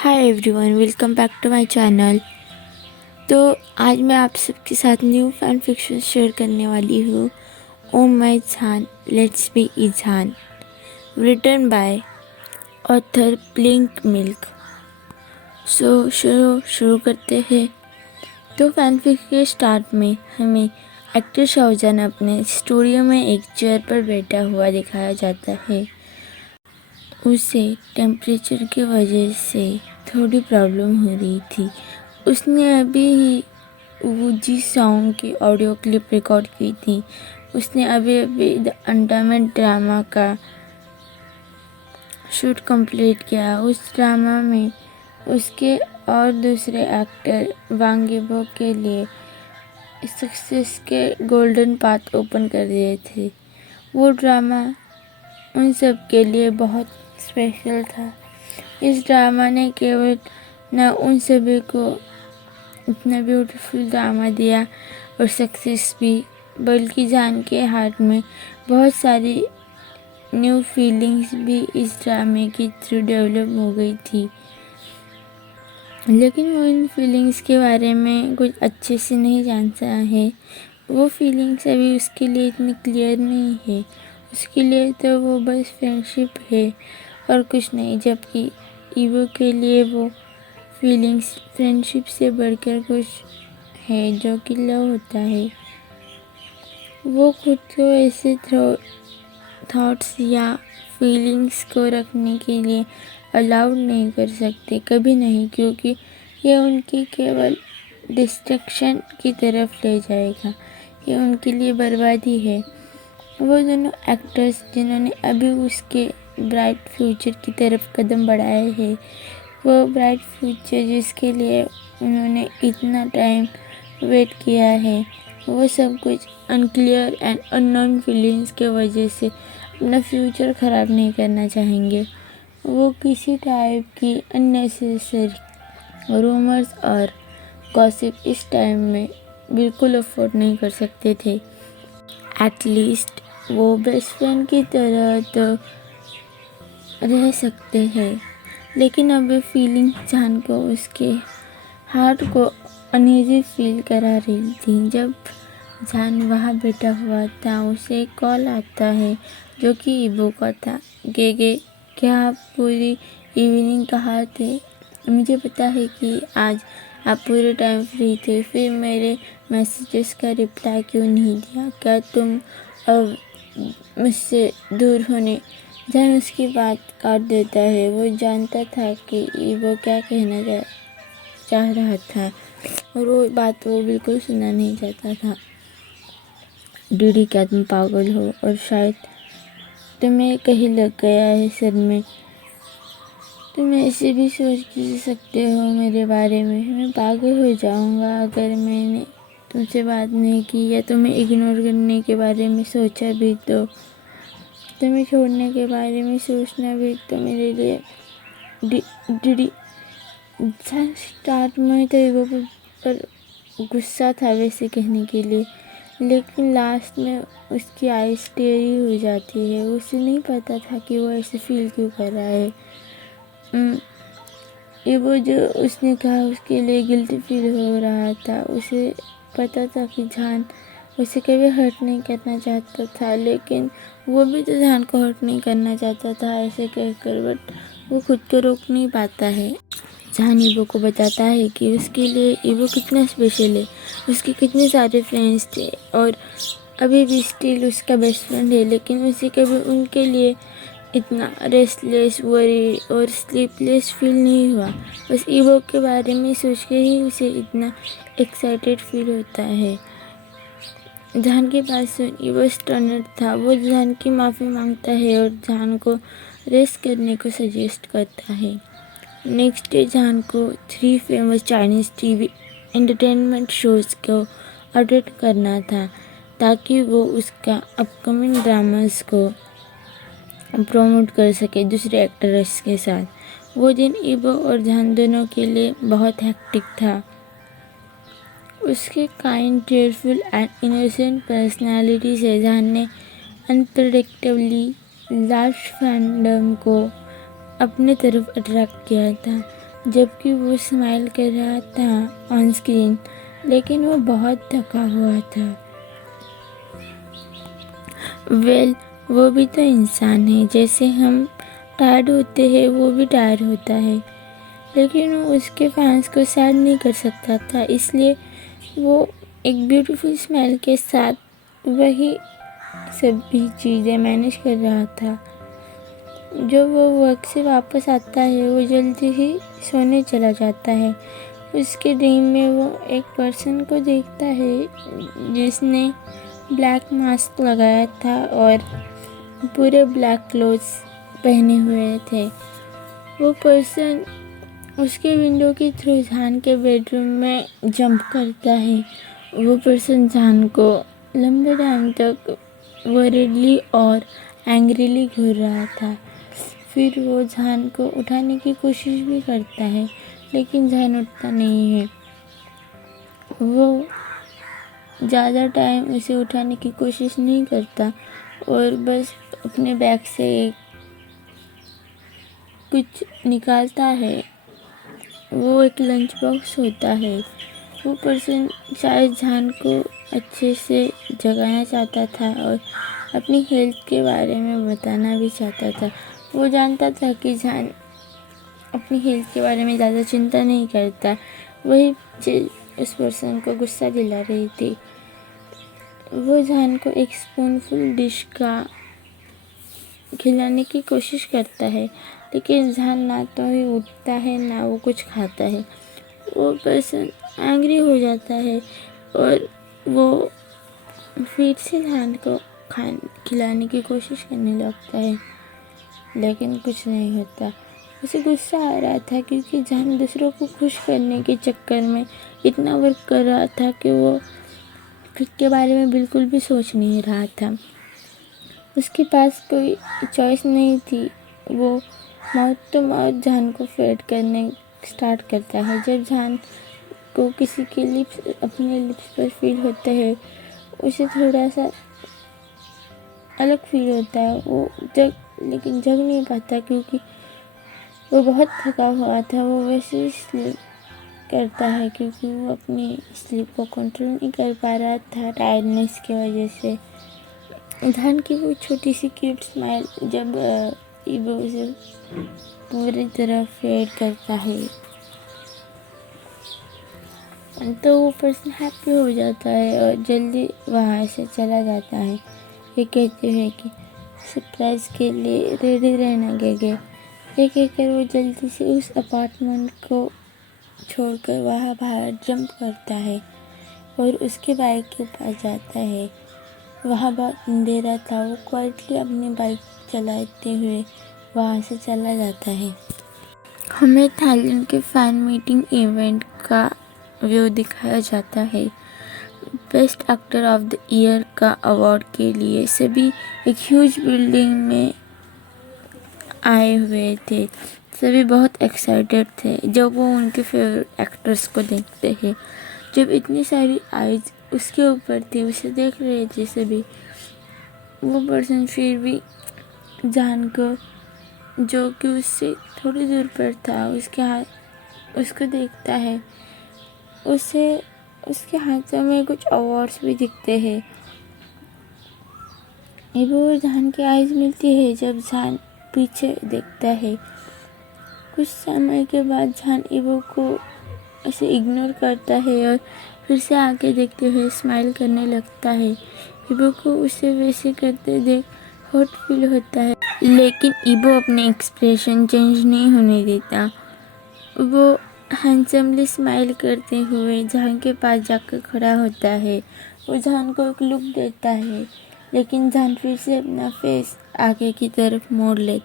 Hi everyone, welcome back to my channel. तो आज मैं आप सबके साथ न्यू फैन फिक्शन शेयर करने वाली हूँ। ओ माय जान लेट्स बी इजान, written by author blink milk. शुरू करते हैं। तो फैन फिक्शन के स्टार्ट में हमें एक्टर शाहजहान अपने स्टूडियो में एक चेयर पर बैठा हुआ दिखाया जाता है। उसे टेम्परेचर की वजह से थोड़ी प्रॉब्लम हो रही थी। उसने अभी ही वूजी सॉन्ग की ऑडियो क्लिप रिकॉर्ड की थी। उसने अभी द अंडरमेंट ड्रामा का शूट कंप्लीट किया। उस ड्रामा में उसके और दूसरे एक्टर वांग येबो के लिए सक्सेस के गोल्डन पाथ ओपन कर दिए थे। वो ड्रामा उन सब के लिए बहुत स्पेशल था। इस ड्रामा ने केवल न उन सभी को इतना ब्यूटीफुल ड्रामा दिया और सक्सेस भी, बल्कि जान के हार्ट में बहुत सारी न्यू फीलिंग्स भी इस ड्रामे के थ्रू डेवलप हो गई थी। लेकिन वो इन फीलिंग्स के बारे में कुछ अच्छे से नहीं जानता है। वो फीलिंग्स अभी उसके लिए इतनी क्लियर नहीं है। उसके लिए तो वो बस फ्रेंडशिप है और कुछ नहीं, जबकि ईवो के लिए वो फीलिंग्स फ्रेंडशिप से बढ़कर कुछ है, जो कि लव होता है। वो खुद को ऐसे थॉट्स या फीलिंग्स को रखने के लिए अलाउड नहीं कर सकते, कभी नहीं, क्योंकि ये उनकी केवल डिस्ट्रैक्शन की तरफ ले जाएगा। ये उनके लिए बर्बादी है। वो दोनों एक्टर्स जिन्होंने अभी उसके ब्राइट फ्यूचर की तरफ कदम बढ़ाए हैं, वो ब्राइट फ्यूचर जिसके लिए उन्होंने इतना टाइम वेट किया है, वो सब कुछ अनक्लियर एंड अननोन फीलिंग्स के वजह से अपना फ्यूचर ख़राब नहीं करना चाहेंगे। वो किसी टाइप की अननेसेसरी रूमर्स और गॉसिप इस टाइम में बिल्कुल अफोर्ड नहीं कर सकते थे। एटलीस्ट वो बेस्ट फ्रेंड की तरह तो रह सकते हैं। लेकिन अब ये फीलिंग जान को उसके हार्ट को अनईजी फील करा रही थी। जब जान वहाँ बैठा हुआ था, उसे एक कॉल आता है जो कि ईवो का था। गे क्या आप पूरी इवनिंग कहाँ थे? मुझे पता है कि आज आप पूरे टाइम फ्री थे, फिर मेरे मैसेजेस का रिप्लाई क्यों नहीं दिया? क्या तुम अब मुझसे दूर होने? जान उसकी बात काट देता है। वो जानता था कि वो क्या कहना चाह रहा था और वो बात वो बिल्कुल सुनना नहीं चाहता था। डीडी, क्या तुम पागल हो? और शायद तुम्हें कहीं लग गया है सर में। तुम ऐसे भी सोच सकते हो मेरे बारे में। मैं पागल हो जाऊंगा अगर मैंने तुमसे बात नहीं की या तुम्हें इग्नोर करने के बारे में सोचा भी तो। तुम्हें छोड़ने के बारे में सोचना भी तो मेरे लिए डीडी। स्टार्ट में तो ईवो पर गुस्सा था वैसे कहने के लिए, लेकिन लास्ट में उसकी आइज़ टेढ़ी हो जाती है। उसे नहीं पता था कि वो ऐसे फील क्यों कर रहा है। ईवो जो उसने कहा उसके लिए गिल्टी फील हो रहा था। उसे पता था कि जान उसे कभी हर्ट नहीं करना चाहता था, लेकिन वो भी तो जान को हर्ट नहीं करना चाहता था ऐसे कहकर, बट वो खुद को रोक नहीं पाता है। जान ईवो को बताता है कि उसके लिए ईवो कितना स्पेशल है, उसके कितने सारे फ्रेंड्स थे और अभी भी स्टिल उसका बेस्ट फ्रेंड है, लेकिन उसे कभी उनके लिए इतना रेस्टलेस, वरी और स्लीपलेस फील नहीं हुआ। बस ईवो के बारे में सोच के ही उसे इतना एक्साइटेड फील होता है। जान के पास सुन ईवो स्टर्नर था। वो जान की माफ़ी मांगता है और जान को रेस्ट करने को सजेस्ट करता है। नेक्स्ट डे जान को 3 famous Chinese TV entertainment shows को अटेंड करना था, ताकि वो उसका अपकमिंग ड्रामास को प्रमोट कर सके दूसरे एक्टर्स के साथ। वो दिन ईवो और जान दोनों के लिए बहुत हेक्टिक था। उसके kind, careful and innocent personality से जान ने अनप्रेडिक्टेबली लार्ज फैंडम को अपने तरफ अट्रैक्ट किया था। जबकि वो स्माइल कर रहा था ऑन स्क्रीन, लेकिन वो बहुत थका हुआ था। वो भी तो इंसान है, जैसे हम टायर्ड होते हैं वो भी टायर्ड होता है, लेकिन वो उसके फैंस को सैड नहीं कर सकता था, इसलिए वो एक ब्यूटीफुल स्माइल के साथ वही सभी चीज़ें मैनेज कर रहा था। जब वो वर्क से वापस आता है वो जल्दी ही सोने चला जाता है। उसके ड्रीम में वो एक पर्सन को देखता है जिसने ब्लैक मास्क लगाया था और पूरे ब्लैक क्लोथ्स पहने हुए थे। वो पर्सन उसके विंडो के थ्रू जान के बेडरूम में जंप करता है। वो पर्सन जान को लंबे टाइम तक वरीडली और एंग्रीली घूर रहा था। फिर वो जान को उठाने की कोशिश भी करता है, लेकिन जान उठता नहीं है। वो ज़्यादा टाइम उसे उठाने की कोशिश नहीं करता और बस अपने बैग से कुछ निकालता है। वो एक लंच बॉक्स होता है। वो पर्सन शायद जान को अच्छे से जगाना चाहता था और अपनी हेल्थ के बारे में बताना भी चाहता था। वो जानता था कि जान अपनी हेल्थ के बारे में ज़्यादा चिंता नहीं करता। वही चीज़ उस पर्सन को गुस्सा दिला रही थी। वो जान को एक स्पूनफुल डिश का खिलाने की कोशिश करता है, लेकिन जान ना तो ही उठता है ना वो कुछ खाता है। वो पर्सन एंग्री हो जाता है और वो फिर से जान को खिलाने की कोशिश करने लगता है, लेकिन कुछ नहीं होता। उसे गुस्सा आ रहा था क्योंकि जान दूसरों को खुश करने के चक्कर में इतना वर्क कर रहा था कि वो खुद के बारे में बिल्कुल भी सोच नहीं रहा था। उसके पास कोई चॉइस नहीं थी। वो माउथ टू माउथ जान को फेड करने स्टार्ट करता है। जब जान को किसी के लिप्स अपने लिप्स पर फील होता है, उसे थोड़ा सा अलग फील होता है। वो लेकिन जग नहीं पाता क्योंकि वो बहुत थका हुआ था। वो वैसे ही स्लीप करता है क्योंकि वो अपनी स्लीप को कंट्रोल नहीं कर पा रहा था टायर्डनेस की वजह से। जान की वो छोटी सी क्यूट स्माइल जब ईबो उसे पूरी तरह फेड करता है तो वो पर्सन हैप्पी हो जाता है और जल्दी वहाँ से चला जाता है। ये कहते हुए कि सरप्राइज के लिए रेडी रहना गेगे। ये कहकर वो जल्दी से उस अपार्टमेंट को छोड़कर वहाँ बाहर जंप करता है और उसके बाइक के पास जाता है। वहाँ बहुत अंधेरा था। वो क्वाइटली अपनी बाइक चलाते हुए वहाँ से चला जाता है। हमें थाईलैंड के फैन मीटिंग इवेंट का व्यू दिखाया जाता है। Best actor of the year का अवार्ड के लिए सभी एक ह्यूज बिल्डिंग में आए हुए थे। सभी बहुत एक्साइटेड थे जब वो उनके फेवरेट एक्टर्स को देखते हैं। जब इतनी सारी आइज उसके ऊपर थी, उसे देख रहे थे सभी। वो पर्सन फिर भी जान को, जो कि उससे थोड़ी दूर पर था, उसको देखता है। उसे उसके हाथों में कुछ अवार्ड्स भी दिखते हैं। ईबो और जान की आइज मिलती है जब जान पीछे देखता है। कुछ समय के बाद जान ईबो को उसे इग्नोर करता है और फिर से आगे देखते हुए स्माइल करने लगता है। ईबो को उसे वैसे करते देख हॉट फील होता है, लेकिन ईबो अपने एक्सप्रेशन चेंज नहीं होने देता। वो हैंडसमली स्माइल करते हुए जान के पास जाकर खड़ा होता है। वो जान को एक लुक देता है, लेकिन जान फिर से अपना फेस आगे की तरफ मोड़ लेता